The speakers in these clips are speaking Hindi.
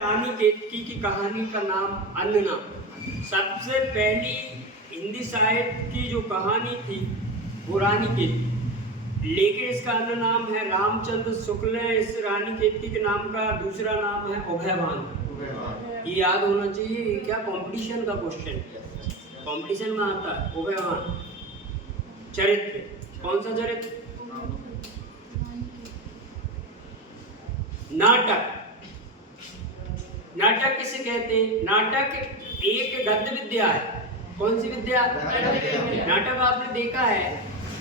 रानी केतकी की कहानी का नाम अन्ना। सबसे पहली हिंदी साहित्य की जो कहानी थी वो रानी केतकी, लेकिन इसका अन्य नाम है रामचंद्र शुक्ल है। इस रानी केतकी के नाम का दूसरा नाम है उभयभान। ये याद होना चाहिए, क्या कंपटीशन का क्वेश्चन, कंपटीशन में आता है। उभयभान चरित्र, कौन सा चरित्र? नाटक। नाटक किसे कहते हैं? नाटक एक गद्य विद्या है। कौन सी विद्या? नाटक आपने देखा है,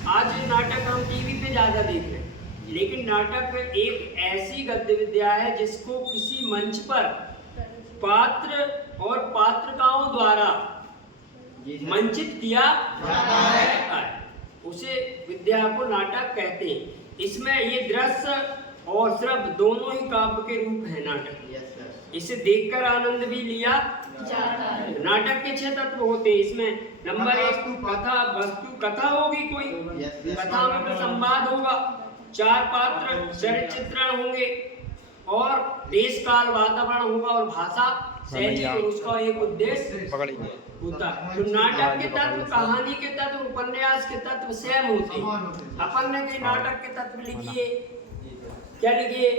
आज नाटक हम टीवी पे ज्यादा देख रहे हैं, लेकिन नाटक एक ऐसी गद्य विद्या है जिसको किसी मंच पर पात्र और पात्रिकाओं द्वारा मंचित किया जाता है, उसे विद्या को नाटक कहते हैं। इसमें ये दृश्य और श्रव्य दोनों ही काव्य के रूप है नाटक। इसे देखकर आनंद भी लिया जाता है। नाटक के 6 तत्व होते हैं इसमें। नंबर 1 कथा वस्तु, कथा होगी कोई, कथा में तो संवाद होगा, 4 पात्र चरित्र चित्रण होंगे, और देश काल वातावरण होगा, और भाषा शैली, और उसका एक उद्देश्य होता है। तो नाटक के तत्व, कहानी के तत्व, उपन्यास के तत्व सेम होते हैं। अपन ने कई नाटक के तत्व लिखिए, क्या लिखिए?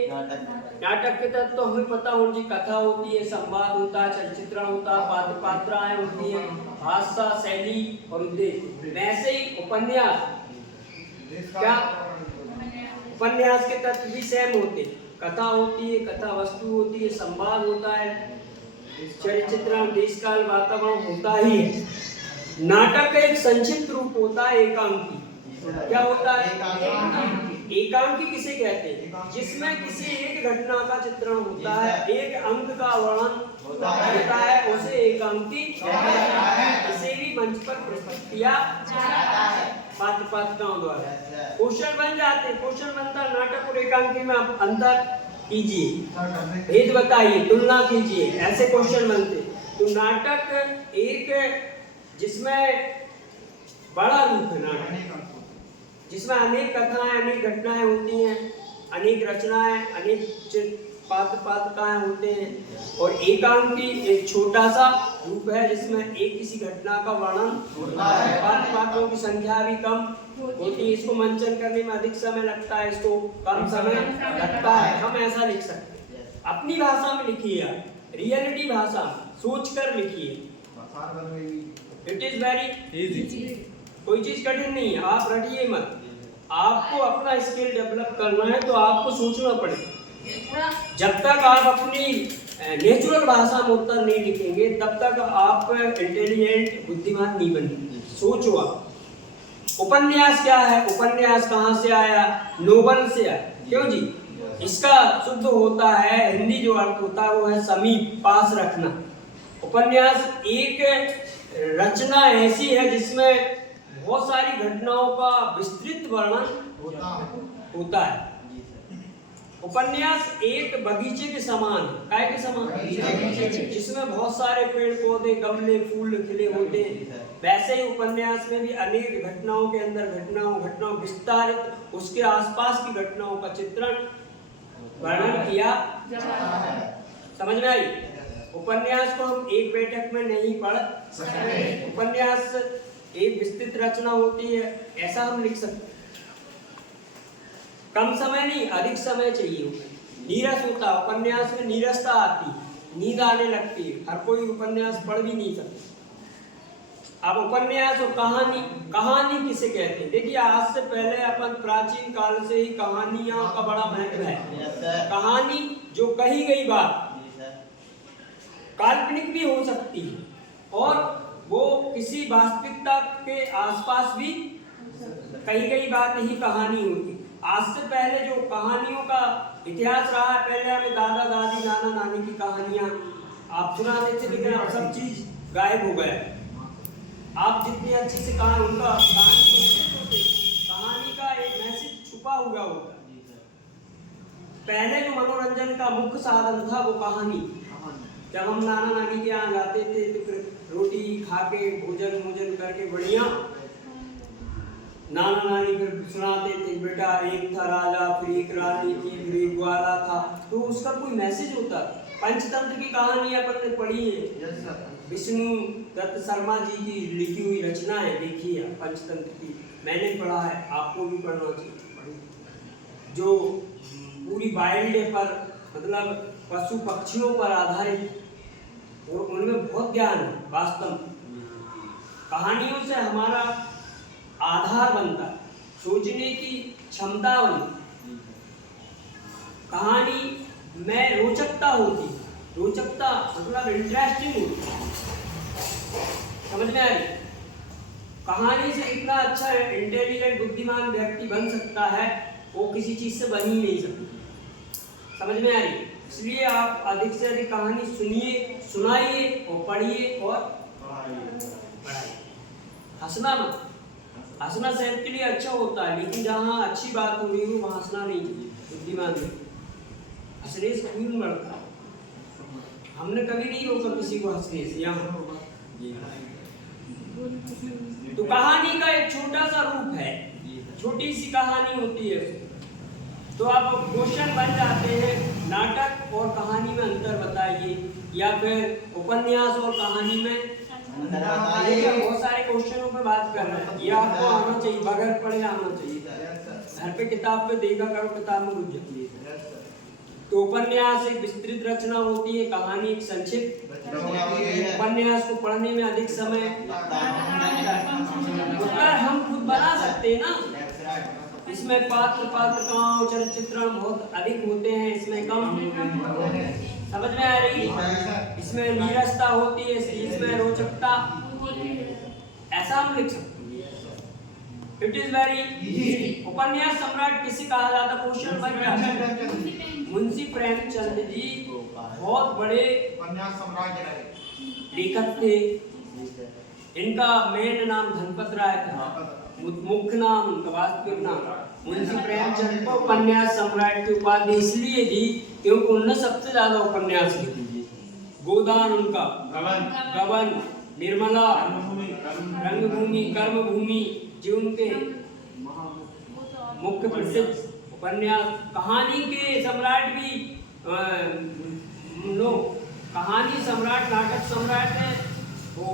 नाटक के तत्व तो हमें पता होनी चाहिए। कथा होती है, संवाद होता है, चलचित्रण होता है, पात्र पात्राएं होती है, भाषा शैली और उद्देश्य। वैसे ही उपन्यास, क्या उपन्यास के तत्व भी सेम होते हैं। कथा होती है, कथा वस्तु होती है, संवाद होता है, चलचित्रण, देश काल वातावरण होता ही है। नाटक का एक संक्षिप्त रूप होता है एकांकी। क्या होता है? एकांकी किसे कहते हैं? जिसमें किसी एक घटना का चित्रण होता है, एक अंक का वर्णन होता है, उसे एकांकी इसे भी मंच पर प्रस्तुत किया पात्र पात्रों द्वारा। क्वेश्चन बन जाते हैं, क्वेश्चन बनता है नाटक और एकांकी में आप अंतर कीजिए, भेद बताइए, तुलना कीजिए, ऐसे क्वेश्चन बनते। तो नाटक एक जिसमें बड़ा रूप है नाटक, जिसमें अनेक कथाएं, अनेक घटनाएं होती हैं, अनेक रचनाएं, अनेक पात्र पात्रिकाएं होते हैं। और एकांकी एक छोटा सा रूप है जिसमें एक किसी घटना का वर्णन होता है, पात्र पात्रों की संख्या भी कम होती है, इसको मंचन करने में अधिक समय लगता है, इसको कम समय लगता है। हम ऐसा लिख सकते हैं, अपनी भाषा में लिखिए, रियलिटी भाषा सोच कर लिखिए। इट इज वेरी इजी, कोई चीज कठिन नहीं है, आप रटिए मत। आपको अपना स्किल डेवलप करना है तो आपको सोचना पड़ेगा। जब तक आप अपनी नेचुरल भाषा में उत्तर नहीं लिखेंगे तब तक आप इंटेलिजेंट, बुद्धिमान नहीं बनेंगे। सोचो आप। उपन्यास क्या है? उपन्यास कहाँ से आया? नोबल से आया। क्यों जी? इसका शुद्ध होता है, हिंदी जो अर्थ होता है वो है समीप, पास रखना। उपन्यास एक रचना ऐसी है जिसमें बहुत सारी घटनाओं का विस्तृत वर्णन होता है। उपन्यास एक बगीचे के समान, काय के समान, जिसमें बहुत सारे पेड़ पौधे, गमले, फूल खिले होते हैं। वैसे ही उपन्यास में भी अनेक घटनाओं के अंदर घटनाओं विस्तारित, उसके आसपास की घटनाओं का चित्रण, वर्णन किया समझ में आई? उपन्यास को हम एक बैठक में नहीं पढ़ सकते। उपन्यास एक विस्तृत रचना होती है, ऐसा हम लिख सकते हैं। कम समय नहीं, अधिक समय चाहिए। नीरस होता, उपन्यास में नीरसता आती, नींद आने लगती है, हर कोई उपन्यास पढ़ भी नहीं सकता। अब उपन्यास और कहानी, कहानी किसे कहते हैं? देखिए, आज से पहले अपन प्राचीन काल से ही कहानियों का बड़ा महत्व है। कहानी जो कही गई बात काल्पनिक भी हो सकती है, और वो किसी वास्तविकता के आसपास भी कही गई बात ही कहानी होती। आज से पहले जो कहानियों का इतिहास रहा है, पहले हमें दादा दादी, नाना नानी की कहानियां आप सुनाते थे, लेकिन अब सब चीज गायब हो गया। आप जितनी अच्छी से कहानी, उनका कहानी का एक मैसेज छुपा हुआ होता। पहले जो मनोरंजन का मुख्य साधन था वो कहानी। जब हम नाना नानी के यहाँ जाते थे तो फिर रोटी खा के, भोजन करके बढ़िया नाना नानी फिर सुनाते थे, बेटा एक था राजा, फिर एक रानी थी, फिर एक ग्वाला था। तो उसका कोई मैसेज होता था। पंचतंत्र की कहानी अपन ने पढ़ी है, विष्णु दत्त शर्मा जी की लिखी हुई रचना है, देखिए पंचतंत्र की, मैंने पढ़ा है, आपको भी पढ़ना चाहिए। जो पूरी वाइल्ड पर मतलब पशु पक्षियों पर आधारित, और उनमें बहुत ज्ञान है। वास्तव कहानियों से हमारा आधार बनता है, सोचने की क्षमता बनती, कहानी में रोचकता होती, रोचकता मतलब इंटरेस्टिंग होती, समझ में आ रही? कहानी से इतना अच्छा इंटेलिजेंट बुद्धिमान व्यक्ति बन सकता है, वो किसी चीज से बन ही नहीं सकता, समझ में आ रही? इसलिए आप अधिक से अधिक कहानी सुनिए, सुनाइए और पढ़िए और पढ़ाइए। हंसना मत, हंसना सेहत के लिए अच्छा होता है, लेकिन जहाँ अच्छी बात हो रही हो वहाँ हंसना नहीं चाहिए। बुद्धिमान हंसने से खून बढ़ता है, हमने कभी नहीं रोका किसी को हंसने से यहाँ। तो कहानी का एक छोटा सा रूप है, छोटी सी कहानी होती है, तो आप क्वेश्चन बन जाते हैं, नाटक और कहानी में अंतर बताइए, या फिर उपन्यास और कहानी में बहुत सारे क्वेश्चनों पे बात कर रहे हैं, ये आपको आना चाहिए, बगैर पढ़े आना चाहिए। घर पे किताब पे देखा करो, किताब में घुस जाती है। तो उपन्यास एक विस्तृत रचना होती है, कहानी एक संक्षिप्त। उपन्यास को पढ़ने में अधिक समय हम खुद बना सकते हैं ना, इसमें पात्रताओं चरित्र बहुत अधिक होते हैं, इसमें कम, समझ में आ रही? इसमें नीरसता होती है, इसमें रोचकता, ऐसा हम लिख सकते हैं। It is very easy. उपन्यास सम्राट किसे कहा जाता? क्वेश्चन बन गया। मुंशी प्रेमचंद जी बहुत बड़े उपन्यास सम्राट लेखक थे। इनका मेन नाम धनपत राय था, मुख्य नाम उनका वास्तविक नाम। मुंशी प्रेमचंद को उपन्यास सम्राट की उपाधि इसलिए दी क्योंकि उन्होंने सबसे ज्यादा उपन्यास लिखे। गोदान उनका, गबन, निर्मला, रंगभूमि, कर्मभूमि जो उनके मुख्य प्रसिद्ध उपन्यास। कहानी के सम्राट भी कहानी सम्राट, नाटक सम्राट है वो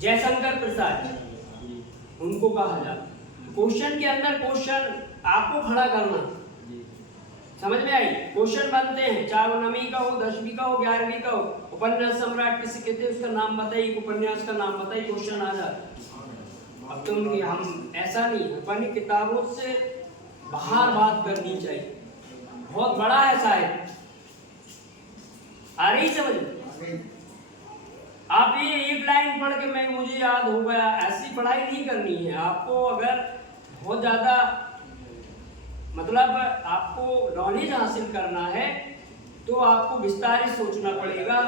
जयशंकर प्रसाद, उनको कहा जाता। क्वेश्चन के अंदर क्वेश्चन आपको खड़ा करना, समझ में आई? क्वेश्चन बनते हैं, चाहे वो 9वीं का हो, 10वीं का हो, 11वीं का हो। उपन्यास सम्राट किसे कहते हैं, उसका नाम बताइए, उपन्यास का नाम बताइए, क्वेश्चन आ जाता। अब तुम हम ऐसा नहीं, अपनी किताबों से बाहर बात करनी चाहिए, बहुत बड़ा है शायद, आ रही समझ? आप ये एक लाइन पढ़ के मैं मुझे याद हो गया, ऐसी पढ़ाई नहीं करनी है आपको। अगर बहुत ज्यादा मतलब आपको नॉलेज हासिल करना है तो आपको विस्तारित सोचना पड़ेगा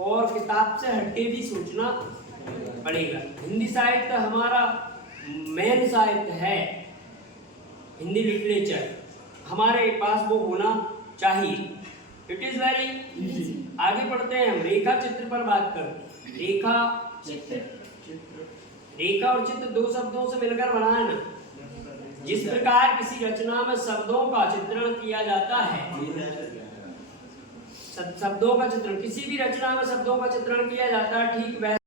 और किताब से हटके भी सोचना पड़ेगा। हिंदी साहित्य हमारा मेन साहित्य है, हिंदी लिटरेचर हमारे पास वो होना चाहिए। It is very easy. आगे बढ़ते हैं, हम रेखा चित्र पर बात करते हैं। रेखा चित्र, रेखा और चित्र दो शब्दों से मिलकर बना है ना। जिस प्रकार किसी रचना में शब्दों का चित्रण किया जाता है, शब्दों का चित्रण, किसी भी रचना में शब्दों का चित्रण किया जाता है, ठीक वैसे